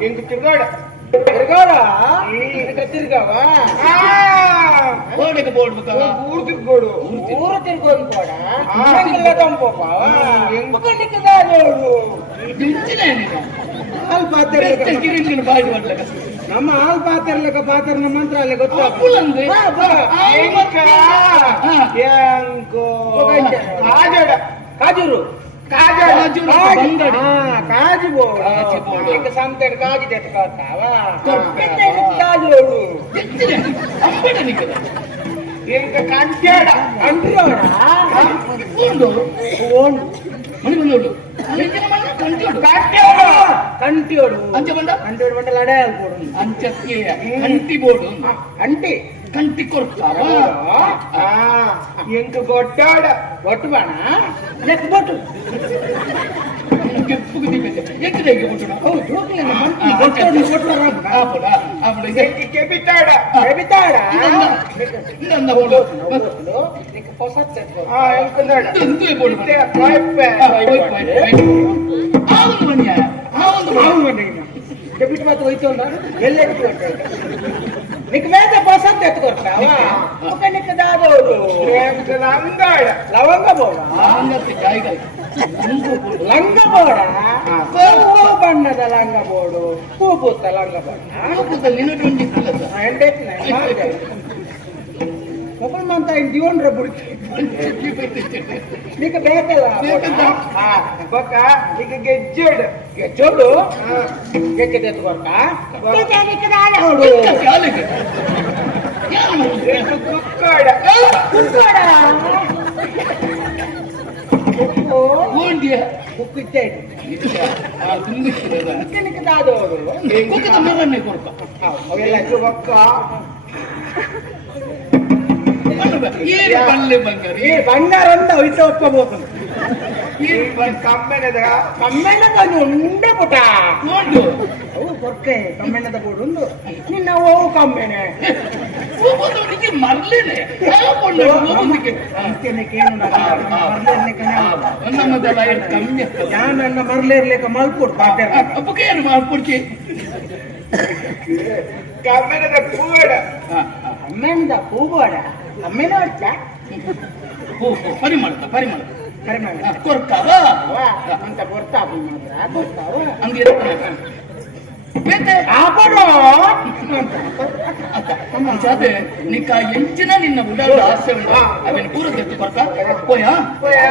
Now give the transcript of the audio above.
ఇంక తిరగాడు తిరగాడా తిరిగావా కోడికి బోర్డు ఊరు తిరుగోడు ఊరు తిరుగోడు కూడా పోపావా ఎందుకు దాడోడు ಹಾಲ್ ಪಾತ್ರೆ ನಮ್ಮ ಹಾಲ್ ಪಾತ್ರೆಲಕ ಪಾತ್ರೆ ಮಂತ್ರಾಲಯ ಗೊತ್ತಾಗ್ತದೆ ಕಾಜೂರು కాజు ఇంకా సంతేడు కాజు తెచ్చుకోవస్తావా కాజోడు ఇంకా కంటాడా కంటియోడు కంటియోడు పంటలు అడయాలి పోడు కంటి పోడు అంటే కంటి కొడతారా ఇంక కొట్టాడ కొట్టుబానా లెక్కబొట్టు చెప్పుకు ಡೆಬಿಟ್ ಮಾತು ಹೋಯ್ತು ಎಲ್ಲ నీకు మీద పసంత ఎత్తుకొస్తావా ఒక నీకు దాదోడు లవంగబోడా లంగబోడా బಣ್ಣದ లంగబోడు పూత లంగబోడ మొక్కలు మంతా ఇంటి ఓన్ రబ్బుడికి నీకు ಬೇಕಲ್ಲ ಬೊಕ್ಕ ಈಗ ಗೆಜ್ಜೋಡು ಗೆಜ್ಜೋಡು ಗೆಜ್ಜೆ ಎತ್ಕೊಡ್ಕ బంగారం అంతా అయితే ఒప్పబోతుంది ಕಮ್ಮೆನದ ಉಂಡೆ ಪುಟ ಅವು ಕೊರ್ಕೆ ಕಮ್ಮೆನದ ಬೋಡು ನಿನ್ನ ಓವು ಕಮ್ಮೆನೆ ಮರ್ಲೇನೆ ನನ್ನ ಮರ್ಲೇರ್ಲಿಕ್ಕ ಮಲ್ಪುಡ್ ಏನು ಮಲ್ಪುಡ್ಚಿ ಕಮ್ಮೆನದ ಪೂವಾಡ ಕಮ್ಮೆನದ ಪೂವಾಡ ಕಮ್ಮೆನ ಹೊಡ್ಚ ಪರಿಮಳ ಪರಿಮಳ ಕೊಡ್ತಾವ ಅಂತ ಕೊಡ್ತಾವ ಹಂಗೆ నీకు ఎంచిన నిన్న ఉండాలి ఆశ అవి పూర తెచ్చు కొరక పోయా పోయా